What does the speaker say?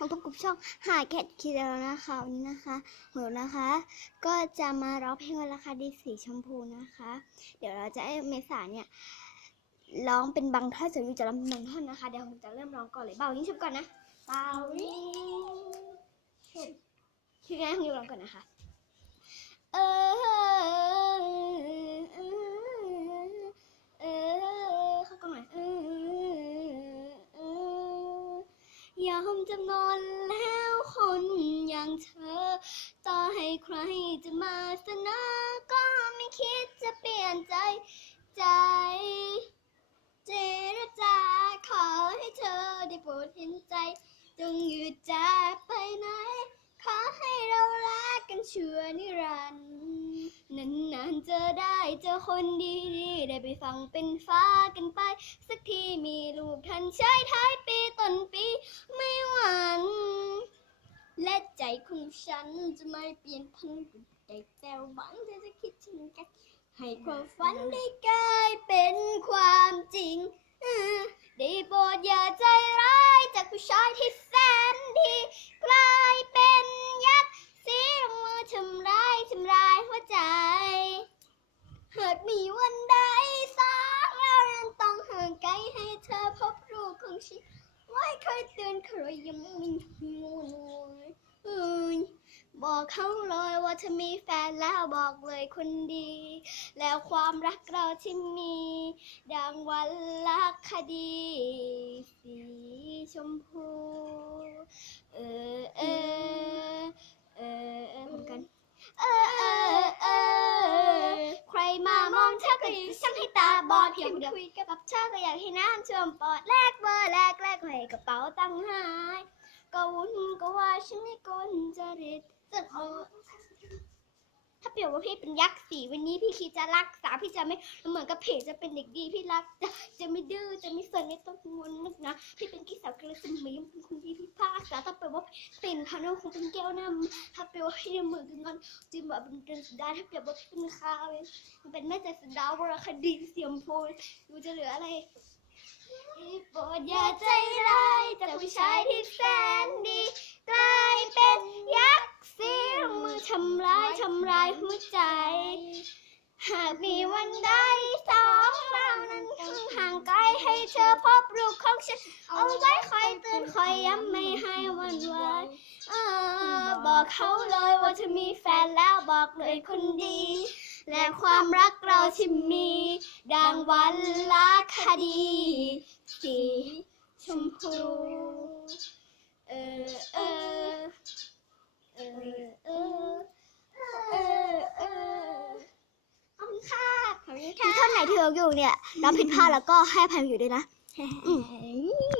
มาพบกับช่องหาแคทคิดแล้วนะคะวันนี้นะคะหนูนะคะ ก็จะมาร้องเพลงวันราคาดีสีชมพูนะคะ เดี๋ยวเราจะให้เมษาเนี่ยร้องเป็นบางท่อนส่วนยูจะร้องเป็นบางท่อนนะคะ เดี๋ยวผมจะเริ่มร้องก่อนเลยเบายิ่งชุบก่อนนะเบายิ่งคือไงคุณยูร้องก่อนนะคะ เออเออ ยอมจำนนแล้วคนอย่างเธอ ต่อให้ใครจะมาเสนอ ก็ไม่คิดจะเปลี่ยนใจใจ เจรจาขอให้เธอได้โปรดเห็นใจ จงหยุดจากไปไหน ขอให้เรารักกันชั่วนิรันดร์นานๆจะได้เจอคนดีๆได้ ยังเป็นฟ้ากันไป สักทีมีลูกทันใช้ท้ายปีต้นปีไม่หวั่นและใจของฉันจะไม่เปลี่ยนพันแต่แต่หวังเธอจะคิดถึงกัน ให้ความฝันได้กลายเป็นความจริง ได้โปรดอย่าใจร้ายจากผู้ชายที่ ลยเอ้ยบอกเขาเลยว่าเธอมีแฟนแล้วบอกเลยคนดี แล้วความรักเราที่มี ดังวันลักคดี สีชมพู ก็อยู่ช่างให้ตาบอดเพียงเดียวรับเธอก็อยากให้น้ำท่วมปอดแลกเบอร์แลกแลกให้กระเป๋าตังค์หายก็วุ่นก็ว่าฉันไม่กลจริตจะเอ ถ้าเปรียบว่าพี่เป็นยักษ์สีวันนี้พี่คิดจะรักษาพี่จะไม่เหมือนกับเพจจะเป็นเด็กดีพี่รักจะจะไม่ดื้อจะไม่สนไม่ต้องงวลนึกนะพี่เป็นกิ๊กสาวกระสมีเป็นคนดีพี่ภาคษาถ้าเปรียบว่าเป็นพันธุ์คงเป็นแก้วน้ำถ้าเปรียบว่าพี่เหมือนกันจิมแบบเป็นสุดาถ้าเปรียบว่าพี่เป็นข้าวเป็นแม่แต่สุดาวรคดีเสียมโพลกูจะเหลืออะไรโปรดอย่าใจร้ายจากผู้ชายที่แสนดี กลายเป็นยักษ์สีลงมือทำร้ายทำร้าย หัวใจ หากมีวันใดสองเรานั้นต้องห่างไกลให้เธอพบรูปของฉันเอาไว้คอยเตือนคอยย้ำไม่ให้วันไวเออ บอกเขาเลยว่าเธอมีแฟนแล้วบอกเลยคนดี และความรักเราที่มี ดังวันลักคดี สีชมพู เออเออเออเออเออเออขอบคุณ ค่ะขอบคุณค่ะท่านไหนที่เราอยู่เนี่ยเราผิดพลาดแล้วก็ให้อภัยอยู่ด้วยนะ อืม